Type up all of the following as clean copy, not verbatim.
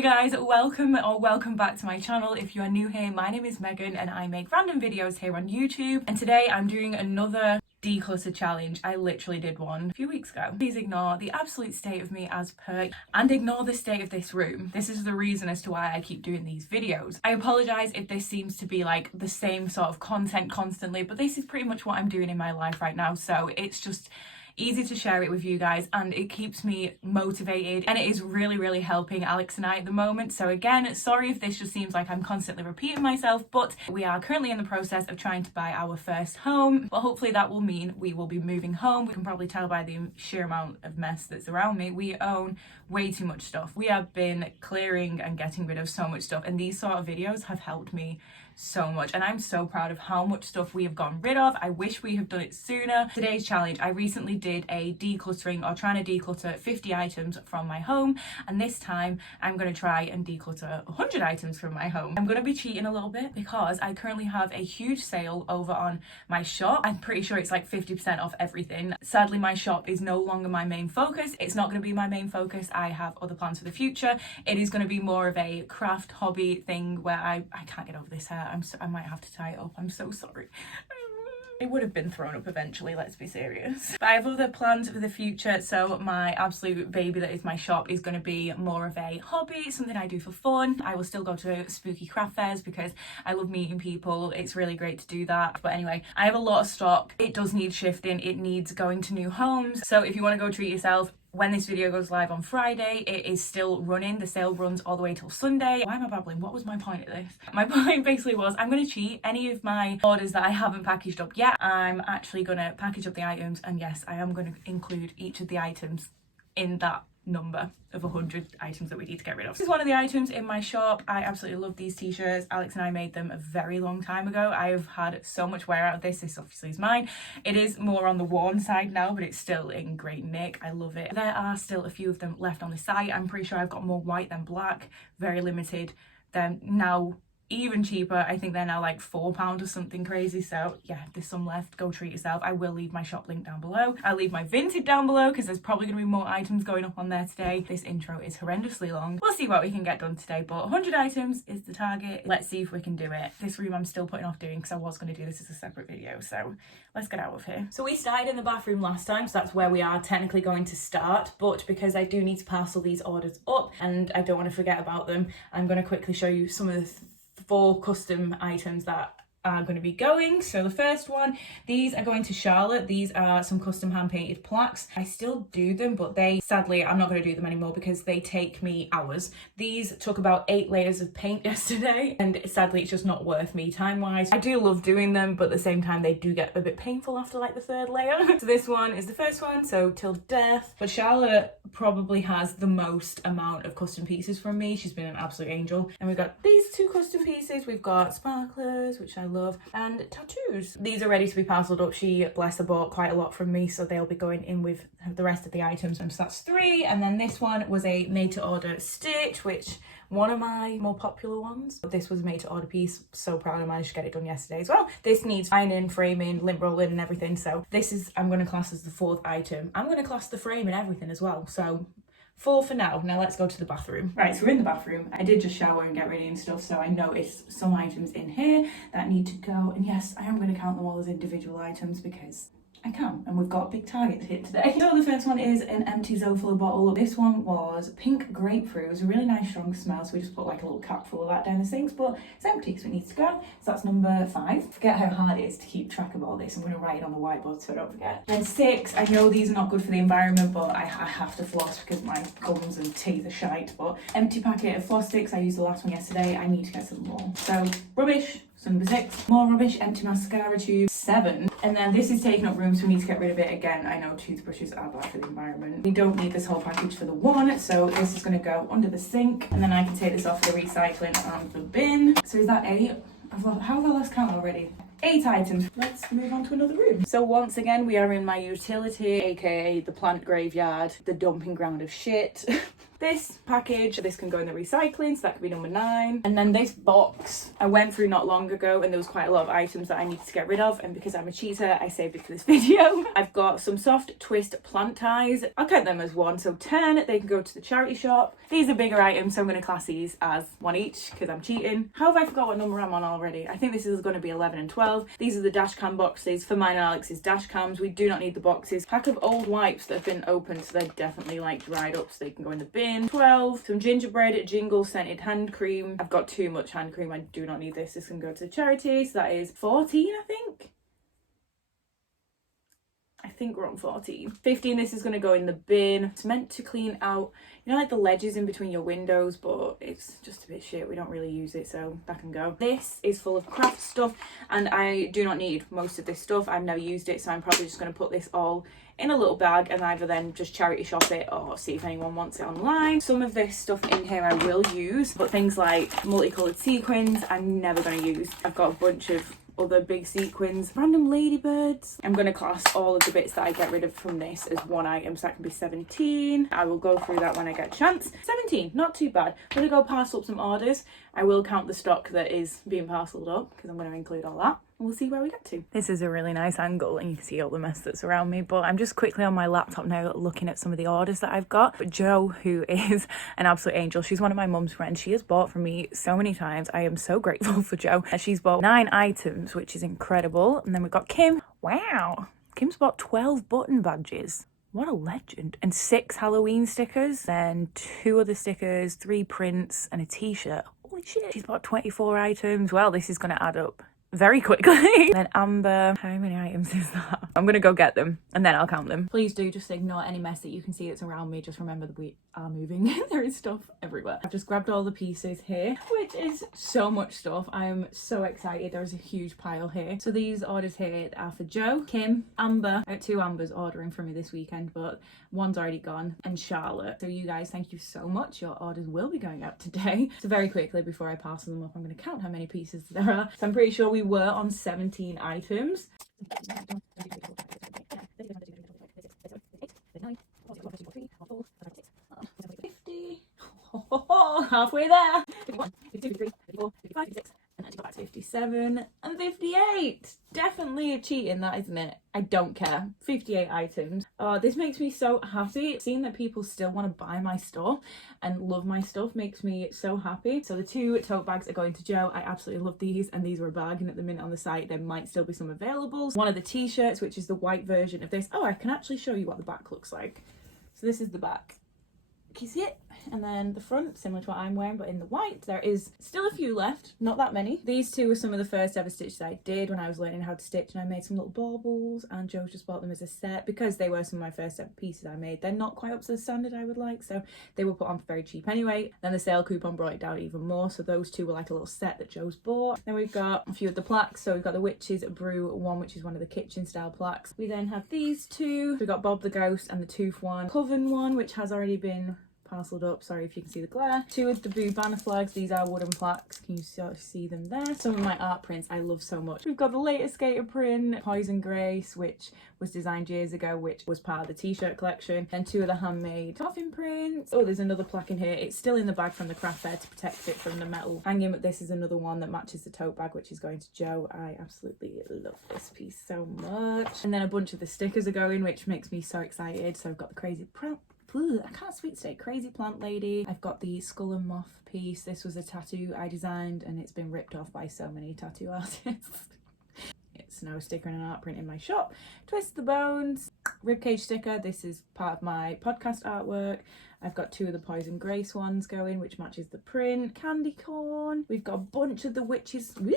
Hey guys, welcome back to my channel. If you are new here, my name is Megan and I make random videos here on YouTube, and today I'm doing another declutter challenge. I literally did one a few weeks ago. Please ignore the absolute state of me as per and ignore the state of this room. This is the reason as to why I keep doing these videos. I apologize if this seems to be like the same sort of content constantly, but this is pretty much what I'm doing in my life right now, so it's just easy to share it with you guys and it keeps me motivated, and it is really helping Alex and I at the moment. So again, sorry if this just seems like I'm constantly repeating myself, but we are currently in the process of trying to buy our first home, but hopefully that will mean we will be moving home. We can probably tell by the sheer amount of mess that's around me. We own way too much stuff. We have been clearing and getting rid of so much stuff, and these sort of videos have helped me so much, and I'm so proud of how much stuff we have gotten rid of. I wish we have done it sooner. Today's challenge, I recently did a decluttering, or trying to declutter 50 items from my home, and this time I'm going to try and declutter 100 items from my home. I'm going to be cheating a little bit because I currently have a huge sale over on my shop. I'm pretty sure it's like 50% off everything. Sadly, my shop is no longer my main focus. It's not going to be my main focus. I have other plans for the future. It is going to be more of a craft hobby thing where I can't get over this hair. I might have to tie it up. I'm so sorry. It would have been thrown up eventually, let's be serious. But I have other plans for the future, so my absolute baby that is my shop is going to be more of a hobby, something I do for fun. I will still go to spooky craft fairs because I love meeting people. It's really great to do that. But anyway, I have a lot of stock. It does need shifting. It needs going to new homes. So if you want to go treat yourself, when this video goes live on Friday, it is still running. The sale runs all the way till Sunday. Why am I babbling? What was my point of this? My point basically was I'm going to cheat. Any of my orders that I haven't packaged up yet, I'm actually going to package up the items, and yes, I am going to include each of the items in that number of 100 items that we need to get rid of. This is one of the items in my shop. I absolutely love these t-shirts. Alex and I made them a very long time ago. I've had so much wear out of this. This obviously is mine. It is more on the worn side now, but it's still in great nick. I love it. There are still a few of them left on the site. I'm pretty sure I've got more white than black. Very limited. They're now even cheaper. I think they're now like £4 or something crazy. So yeah, there's some left. Go treat yourself. I will leave my shop link down below. I'll leave my Vinted down below because there's probably going to be more items going up on there today. This intro is horrendously long. We'll see what we can get done today, but 100 items is the target. Let's see if we can do it. This room I'm still putting off doing because I was going to do this as a separate video, so let's get out of here. So we started in the bathroom last time, so that's where we are technically going to start, but because I do need to parcel these orders up and I don't want to forget about them, I'm going to quickly show you some of the 4 custom items that are going to be going. So the first one, these are going to Charlotte. These are some custom hand painted plaques. I still do them, but sadly I'm not going to do them anymore because they take me hours. These took about 8 layers of paint yesterday, and sadly it's just not worth me time wise. I do love doing them, but at the same time they do get a bit painful after like the 3rd layer. So this one is the first one, so till death. But Charlotte probably has the most amount of custom pieces from me. She's been an absolute angel. And we've got these 2 custom pieces. We've got sparklers, which I love, and tattoos. These are ready to be parceled up. She, bless her, bought quite a lot from me, so they'll be going in with the rest of the items. And so that's 3. And then this one was a made to order stitch, which one of my more popular ones. But this was a made to order piece. So proud I managed to get it done yesterday as well. This needs ironing, framing, lint rolling and everything. So this is, I'm going to class as the 4th item. I'm going to class the frame and everything as well. So 4 for now. Now let's go to the bathroom. Right, so we're in the bathroom. I did just shower and get ready and stuff, so I noticed some items in here that need to go. And yes, I am going to count them all as individual items because I can, and we've got a big target to hit today. So the first one is an empty Zofalo bottle. This one was pink grapefruit. It was a really nice strong smell, so we just put like a little cap full of that down the sinks, but it's empty, so it needs to go. So that's number 5. Forget how hard it is to keep track of all this. I'm going to write it on the whiteboard so I don't forget. Then 6, I know these are not good for the environment, but I have to floss because my gums and teeth are shite. But empty packet of floss sticks. I used the last one yesterday. I need to get some more. So rubbish. So number 6, more rubbish, empty mascara tube. 7, and then this is taking up room, so we need to get rid of it again. I know toothbrushes are bad for the environment. We don't need this whole package for the one, so this is going to go under the sink, and then I can take this off for the recycling and the bin. So is that 8? How have I lost count already? 8 items. Let's move on to another room. So once again, we are in my utility, aka the plant graveyard, the dumping ground of shit. This package, this can go in the recycling, so that could be number 9. And then this box I went through not long ago, and there was quite a lot of items that I needed to get rid of, and because I'm a cheater I saved it for this video. I've got some soft twist plant ties. I'll count them as 1, so 10. They can go to the charity shop. These are bigger items, so I'm going to class these as 1 each because I'm cheating. How have I forgot what number I'm on already? I think this is going to be 11 and 12. These are the dash cam boxes for mine and Alex's dash cams. We do not need the boxes. Pack of old wipes that have been opened, so they're definitely like dried up, so they can go in the bin. 12. Some gingerbread jingle scented hand cream. I've got too much hand cream. I do not need this. This can go to the charity, so that is 14, I think. I think we're on 14. 15, this is going to go in the bin. It's meant to clean out, you know, like the ledges in between your windows, but it's just a bit shit. We don't really use it, so that can go. This is full of craft stuff, and I do not need most of this stuff. I've never used it, so I'm probably just going to put this all in a little bag and either then just charity shop it or see if anyone wants it online. Some of this stuff in here I will use, but things like multicolored sequins I'm never going to use. I've got a bunch of other big sequins, random ladybirds. I'm going to class all of the bits that I get rid of from this as 1 item, so that can be 17. I will go through that when I get a chance. 17, not too bad. I'm going to go parcel up some orders. I will count the stock that is being parcelled up because I'm going to include all that. We'll see where we get to. This is a really nice angle and you can see all the mess that's around me, but I'm just quickly on my laptop now looking at some of the orders that I've got. But Jo, who is an absolute angel, she's one of my mum's friends. She has bought from me so many times. I am so grateful for Jo. She's bought 9 items, which is incredible. And then we've got Kim. Wow. Kim's bought 12 button badges. What a legend. And 6 Halloween stickers, then 2 other stickers, 3 prints, and a t-shirt. Holy shit. She's bought 24 items. Well, this is going to add up very quickly. Then Amber, how many items is that? I'm gonna go get them and then I'll count them. Please do just ignore any mess that you can see that's around me. Just remember that we are moving. There is stuff everywhere. I've just grabbed all the pieces here, which is so much stuff. I'm so excited. There's a huge pile here. So these orders here are for Jo, Kim, Amber. I got 2 Ambers ordering from me this weekend, but one's already gone, and Charlotte. So you guys, thank you so much. Your orders will be going out today. So very quickly before I parcel them up, I'm going to count how many pieces there are. So I'm pretty sure we were on 17 items. 50. Halfway there. 51, 52, 53, 54, 55, 56, and then 57 and 58. Definitely a cheating, that, isn't it? I don't care. 58 items. This makes me so happy. Seeing that people still want to buy my stuff and love my stuff makes me so happy. So the 2 tote bags are going to Jo. I absolutely love these, and these were a bargain at the minute on the site. There might still be some available. One of the t-shirts, which is the white version of this. Oh, I can actually show you what the back looks like. So this is the back. Can you see it? And then the front, similar to what I'm wearing, but in the white. There is still a few left, not that many. These 2 were some of the first ever stitches I did when I was learning how to stitch, and I made some little baubles, and Jo just bought them as a set because they were some of my first ever pieces I made. They're not quite up to the standard I would like, so they were put on for very cheap anyway. Then the sale coupon brought it down even more, so those 2 were like a little set that Jo's bought. Then we've got a few of the plaques. So we've got the Witch's Brew one, which is one of the kitchen style plaques. We then have these 2. We've got Bob the Ghost and the Tooth one. Coven one, which has already been parcelled up. Sorry if you can see the glare. 2 of the Boo banner flags. These are wooden plaques. Can you sort of see them there? Some of my art prints I love so much. We've got the latest skater print, Poison Grace, which was designed years ago, which was part of the t-shirt collection. And 2 of the handmade coffin prints. Oh, there's another plaque in here. It's still in the bag from the craft fair to protect it from the metal hanging, but this is another one that matches the tote bag, which is going to Jo. I absolutely love this piece so much. And then a bunch of the stickers are going, which makes me so excited. So I've got the crazy I can't speak today. Crazy plant lady. I've got the skull and moth piece. This was a tattoo I designed and it's been ripped off by so many tattoo artists. It's no sticker and an art print in my shop. Twist the bones. Ribcage sticker. This is part of my podcast artwork. I've got 2 of the Poison Grace ones going, which matches the print. Candy corn. We've got a bunch of the witches. Woo!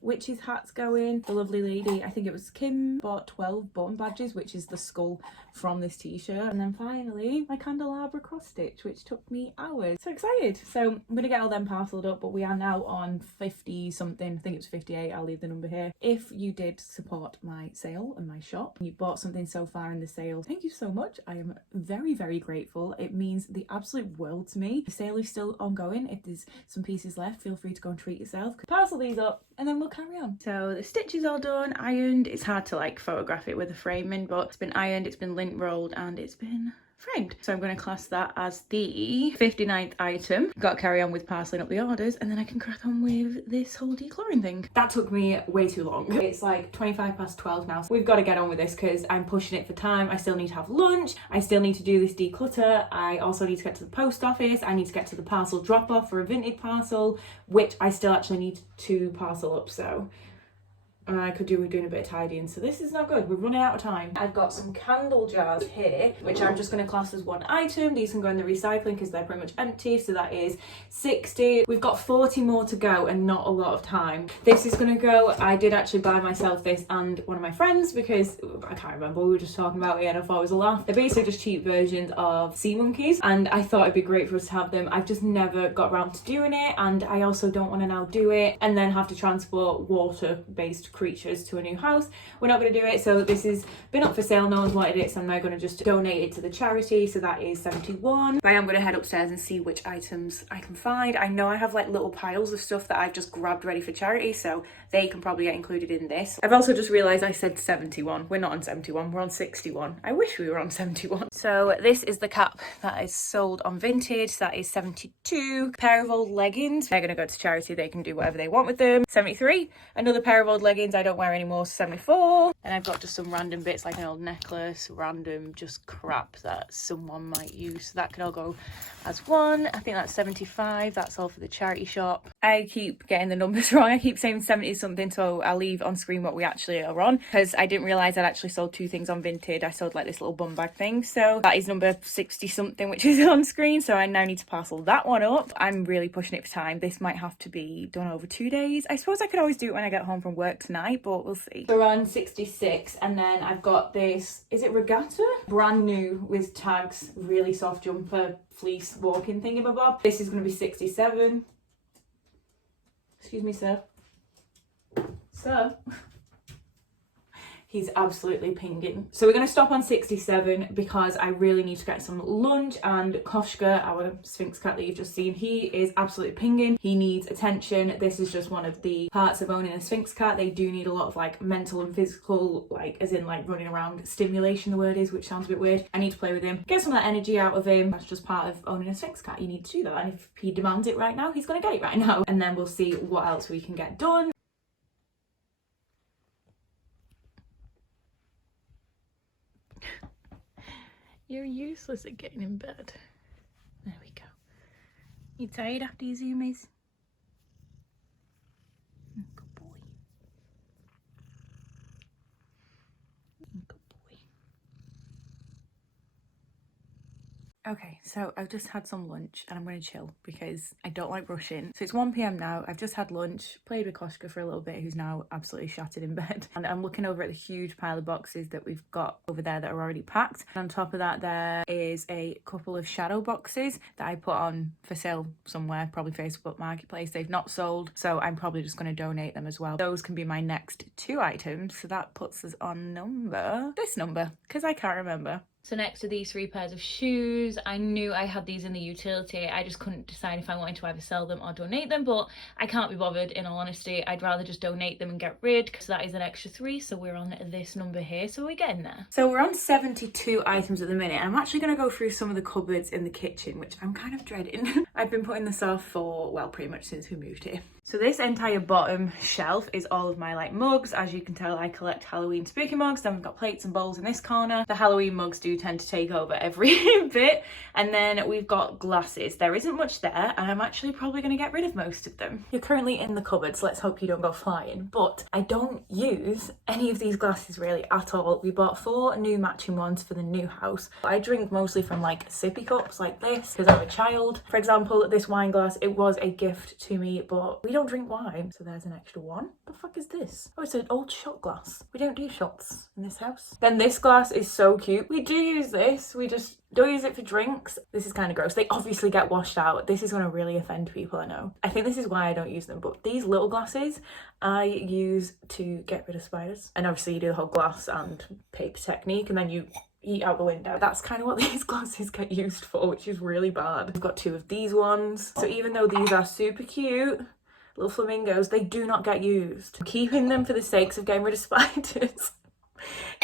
Witches hats going. The lovely lady, I think it was Kim, bought 12 button badges, which is the skull from this t-shirt. And then finally my candelabra cross stitch, which took me hours. So excited. So I'm gonna get all them parcelled up, but we are now on 50 something. I think it was 58. I'll leave the number here. If you did support my sale and my shop and you bought something so far in the sale, thank you so much. I am very, very grateful. It means the absolute world to me. The sale is still ongoing. If there's some pieces left, feel free to go and treat yourself. Parcel these up and then we'll carry on. So the stitch is all done, ironed. It's hard to like photograph it with a framing, but it's been ironed, it's been lint rolled, and it's been framed. So I'm going to class that as the 59th item. Got to carry on with parceling up the orders and then I can crack on with this whole decluttering thing. That took me way too long. It's like 12 now. So we've got to get on with this because I'm pushing it for time. I still need to have lunch. I still need to do this declutter. I also need to get to the post office. I need to get to the parcel drop off for a Vinted parcel, which I still actually need to parcel up. So I could do with doing a bit of tidying, so this is not good. We're running out of time. I've got some candle jars here, which I'm just going to class as one item. These can go in the recycling because they're pretty much empty, so that is 60. We've got 40 more to go and not a lot of time. This is going to go, I did actually buy myself this and one of my friends because I can't remember, we were just talking about it and I thought it was a laugh. They're basically just cheap versions of sea monkeys and I thought it'd be great for us to have them. I've just never got around to doing it and I also don't want to now do it and then have to transport water-based creatures to a new house. We're not going to do it, so this has been up for sale, no one's wanted it, so I'm now going to just donate it to the charity, so that is 71. I am going to head upstairs and see which items I can find. I know I have like little piles of stuff that I've just grabbed ready for charity, so they can probably get included in this. I've also just realised I said 71. We're not on 71, we're on 61. I wish we were on 71. So this is the cap that is sold on Vinted, so that is 72. Pair of old leggings, they're going to go to charity, they can do whatever they want with them. 73. Another pair of old leggings I don't wear anymore, 74. And I've got just some random bits like an old necklace, random just crap that someone might use, so that can all go as one. I think that's 75. That's all for the charity shop. I keep getting the numbers wrong. I keep saying 70 something, so I'll leave on screen what we actually are on because I didn't realise I'd actually sold two things on Vinted. I sold like this little bum bag thing, so that is number 60 something, which is on screen, so I now need to parcel that one up. I'm really pushing it for time. This might have to be done over 2 days. I suppose I could always do it when I get home from work tonight, but we'll see. So we're on 66, and then I've got this, is it regatta? Brand new with tags, really soft jumper, fleece walking thingamabob. This is going to be 67. Excuse me, sir. Sir. He's absolutely pinging. So we're going to stop on 67 because I really need to get some lunch, and Koshka, our Sphinx cat that you've just seen, he is absolutely pinging. He needs attention. This is just one of the parts of owning a Sphinx cat. They do need a lot of like mental and physical, like as in like running around stimulation, the word is, which sounds a bit weird. I need to play with him, get some of that energy out of him. That's just part of owning a Sphinx cat. You need to do that, and if he demands it right now, he's going to get it right now, and then we'll see what else we can get done. You're useless at getting in bed. There we go. You tired after your zoomies? Good boy. Good boy. Okay, so I've just had some lunch and I'm going to chill because I don't like rushing. So it's 1 p.m. now. I've just had lunch, played with Koshka for a little bit, who's now absolutely shattered in bed. And I'm looking over at the huge pile of boxes that we've got over there that are already packed. And on top of that, there is a couple of shadow boxes that I put on for sale somewhere, probably Facebook Marketplace. They've not sold, so I'm probably just going to donate them as well. Those can be my next 2 items. So that puts us on this number, because I can't remember. So next to these 3 pairs of shoes, I knew I had these in the utility. I just couldn't decide if I wanted to either sell them or donate them, but I can't be bothered, in all honesty. I'd rather just donate them and get rid, because that is an extra 3, so we're on this number here, so we're getting there. So we're on 72 items at the minute. I'm actually going to go through some of the cupboards in the kitchen, which I'm kind of dreading. I've been putting this off for, well, pretty much since we moved here. So this entire bottom shelf is all of my like mugs. As you can tell, I collect Halloween spooky mugs. Then we've got plates and bowls in this corner. The Halloween mugs do tend to take over every bit. And then we've got glasses. There isn't much there, and I'm actually probably going to get rid of most of them. You're currently in the cupboard, so let's hope you don't go flying. But I don't use any of these glasses really at all. We bought 4 new matching ones for the new house. I drink mostly from like sippy cups like this because I'm a child. For example, this wine glass, it was a gift to me, but we don't drink wine, so there's an extra one. The fuck is this? Oh, it's an old shot glass. We don't do shots in this house. Then this glass is so cute. We do use this, we just don't use it for drinks. This is kind of gross. They obviously get washed out. This is going to really offend people, I know. I think this is why I don't use them, but these little glasses I use to get rid of spiders. And obviously you do the whole glass and paper technique, and then you eat out the window. That's kind of what these glasses get used for, which is really bad. I've got 2 of these ones. So even though these are super cute, little flamingos, they do not get used. I'm keeping them for the sakes of getting rid of spiders.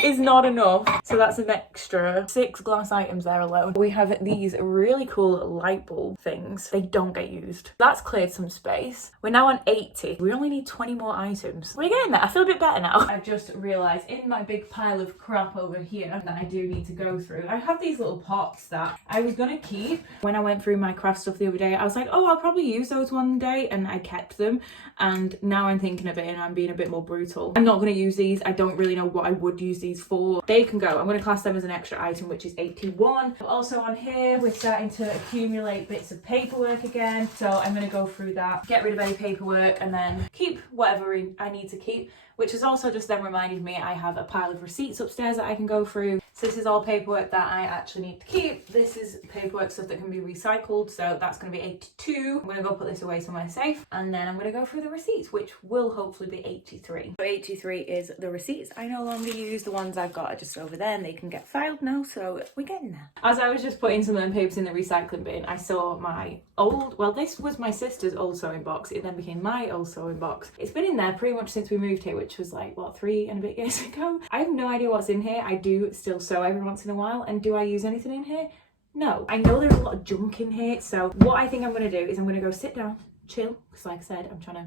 is not enough. So that's an extra 6 glass items there alone. We have these really cool light bulb things. They don't get used. That's cleared some space. We're now on 80. We only need 20 more items. We're getting there. I feel a bit better now. I've just realised in my big pile of crap over here that I do need to go through. I have these little pots that I was gonna keep. When I went through my craft stuff the other day, I was like, oh, I'll probably use those one day, and I kept them. And now I'm thinking of it and I'm being a bit more brutal. I'm not gonna use these. I don't really know what I would use these for. They can go. I'm going to class them as an extra item, which is 81. Also on here, we're starting to accumulate bits of paperwork again. So I'm going to go through that, get rid of any paperwork, and then keep whatever I need to keep, which has also just then reminded me I have a pile of receipts upstairs that I can go through. So this is all paperwork that I actually need to keep. This is paperwork stuff that can be recycled. So that's going to be 82. I'm going to go put this away somewhere safe. And then I'm going to go through the receipts, which will hopefully be 83. So 83 is the receipts I no longer use. The ones I've got are just over there and they can get filed now. So we're getting there. As I was just putting some of them papers in the recycling bin, I saw my old, well, this was my sister's old sewing box. It then became my old sewing box. It's been in there pretty much since we moved here, which was like, what, 3 and a bit years ago? I have no idea what's in here. I do still sew every once in a while. And do I use anything in here? No. I know there's a lot of junk in here. So what I think I'm going to do is I'm going to go sit down, chill. Because like I said, I'm trying to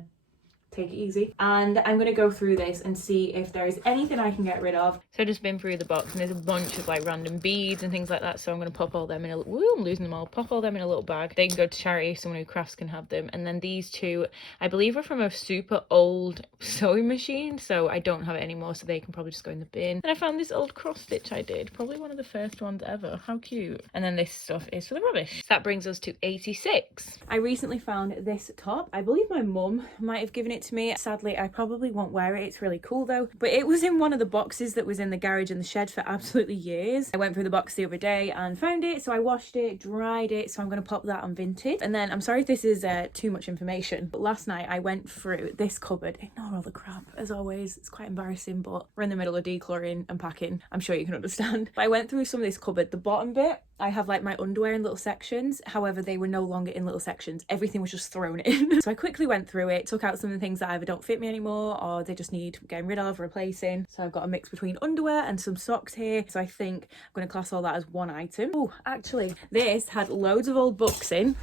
take it easy, and I'm going to go through this and see if there is anything I can get rid of. So I've just been through the box and there's a bunch of like random beads and things like that, so I'm going to pop all them in a, woo, I'm losing them all, pop all them in a little bag. They can go to charity if someone who crafts can have them. And then these two I believe are from a super old sewing machine, so I don't have it anymore, so they can probably just go in the bin. And I found this old cross stitch I did, probably one of the first ones ever. How cute. And then this stuff is for the rubbish. So that brings us to 86. I recently found this top. I believe my mum might have given it to me. Sadly, I probably won't wear it. It's really cool though. But it was in one of the boxes that was in the garage in the shed for absolutely years. I went through the box the other day and found it, so I washed it, dried it, so I'm going to pop that on Vinted. And then, I'm sorry if this is too much information, but last night I went through this cupboard. Ignore all the crap, as always. It's quite embarrassing, but we're in the middle of decluttering and packing. I'm sure you can understand. But I went through some of this cupboard. The bottom bit, I have like my underwear in little sections. However, they were no longer in little sections. Everything was just thrown in. So I quickly went through it, took out some of the things that either don't fit me anymore or they just need getting rid of, replacing. So I've got a mix between underwear and some socks here. So I think I'm going to class all that as one item. Oh, actually, this had loads of old books in,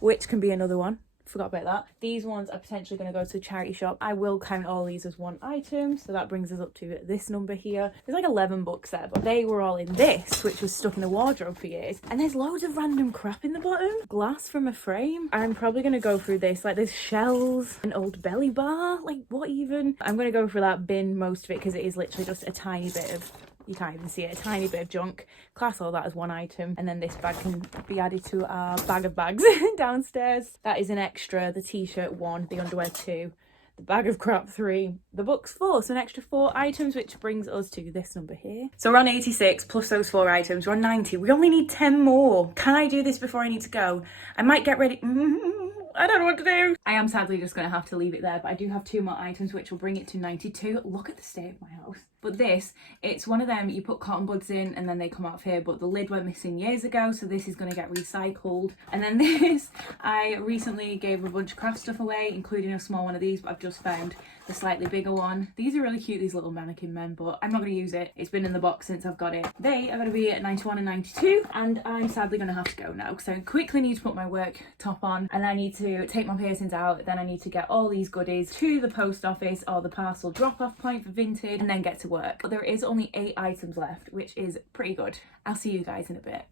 which can be another one. Forgot about that. These ones are potentially going to go to a charity shop. I will count all these as one item, so that brings us up to this number here. There's like 11 books there, but they were all in this, which was stuck in the wardrobe for years. And there's loads of random crap in the bottom. Glass from a frame. I'm probably going to go through this. Like there's shells, an old belly bar, like what even? I'm going to go for that bin, most of it, because it is literally just a tiny bit of, you can't even see it, a tiny bit of junk. Class all that as one item. And then this bag can be added to our bag of bags downstairs. That is an extra. The t-shirt 1, the underwear 2, the bag of crap 3, the books 4. So an extra 4 items, which brings us to this number here. So we're on 86 plus those 4 items. We're on 90. We only need 10 more. Can I do this before I need to go? I might get ready. I don't know what to do. I am sadly just going to have to leave it there, but I do have 2 more items, which will bring it to 92. Look at the state of my house. But this, it's one of them, you put cotton buds in and then they come out of here, but the lid went missing years ago, so this is going to get recycled. And then this, I recently gave a bunch of craft stuff away, including a small one of these, but I've just found the slightly bigger one. These are really cute, these little mannequin men, but I'm not going to use it. It's been in the box since I've got it. They are going to be at 91 and 92, and I'm sadly going to have to go now, because I quickly need to put my work top on, and I need to take my piercings out, then I need to get all these goodies to the post office or the parcel drop-off point for Vinted, and then get to work. But there is only 8 items left, which is pretty good. I'll see you guys in a bit.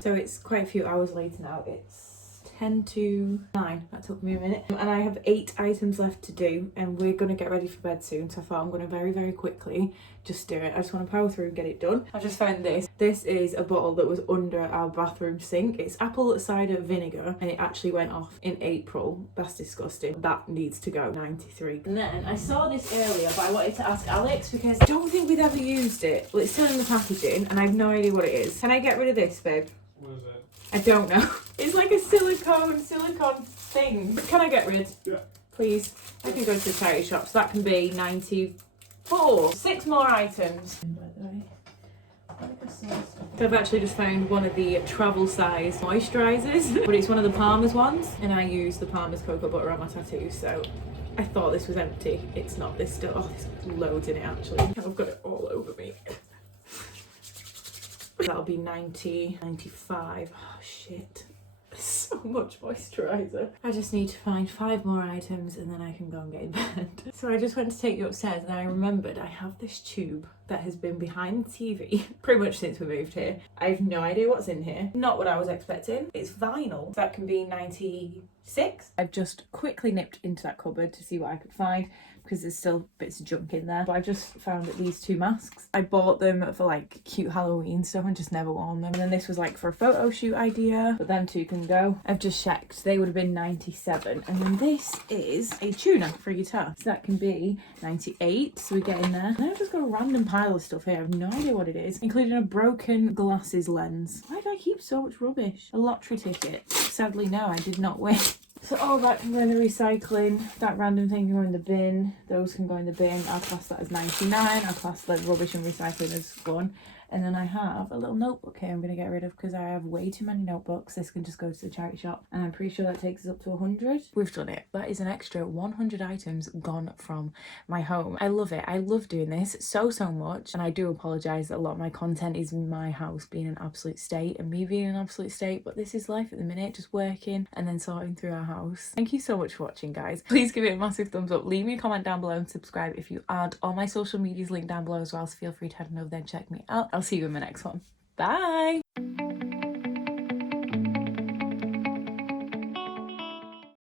So it's quite a few hours later now. It's 10 to 9. That took me a minute. And I have 8 items left to do, and we're going to get ready for bed soon. So I thought I'm going to very, very quickly just do it. I just want to power through and get it done. I just found this. This is a bottle that was under our bathroom sink. It's apple cider vinegar, and it actually went off in April. That's disgusting. That needs to go. 93. And then I saw this earlier, but I wanted to ask Alex because I don't think we've ever used it. Well, it's still in the packaging, and I have no idea what it is. Can I get rid of this, babe? What is it? I don't know. It's like a silicone thing. Can I get rid? Yeah. Please. I can go to the charity shop, so that can be 94. 6 more items. By the way. So I've actually just found one of the travel size moisturisers, but it's one of the Palmer's ones, and I use the Palmer's cocoa butter on my tattoos, so I thought this was empty. It's not. There's still, oh, there's loads in it actually. I've got it all over me. That'll be 90, 95. Oh shit. So much moisturiser. I just need to find 5 more items and then I can go and get in bed. So I just went to take you upstairs and I remembered I have this tube that has been behind the TV pretty much since we moved here. I have no idea what's in here. Not what I was expecting. It's vinyl. That can be 96. I've just quickly nipped into that cupboard to see what I could find because there's still bits of junk in there. But I just found that these 2 masks, I bought them for like cute Halloween stuff and just never worn them. And then this was like for a photo shoot idea, but them 2 can go. I've just checked, they would have been 97. And then this is a tuner for a guitar. So that can be 98, so we get in there. And then I've just got a random pile of stuff here. I have no idea what it is, including a broken glasses lens. Why do I keep so much rubbish? A lottery ticket. Sadly, no, I did not win. So all that can go in the recycling, that random thing can go in the bin, those can go in the bin. I'll class that as 99, I'll class the rubbish and recycling as gone. And then I have a little notebook here I'm going to get rid of because I have way too many notebooks. This can just go to the charity shop and I'm pretty sure that takes us up to 100. We've done it. That is an extra 100 items gone from my home. I love it. I love doing this so much, and I do apologise that a lot of my content is in my house being an absolute state and me being an absolute state, but this is life at the minute, just working and then sorting through our house. Thank you so much for watching, guys. Please give it a massive thumbs up, leave me a comment down below and subscribe if you aren't. All my social medias linked down below as well, so feel free to head on over there and check me out. I'll see you in my next one. Bye!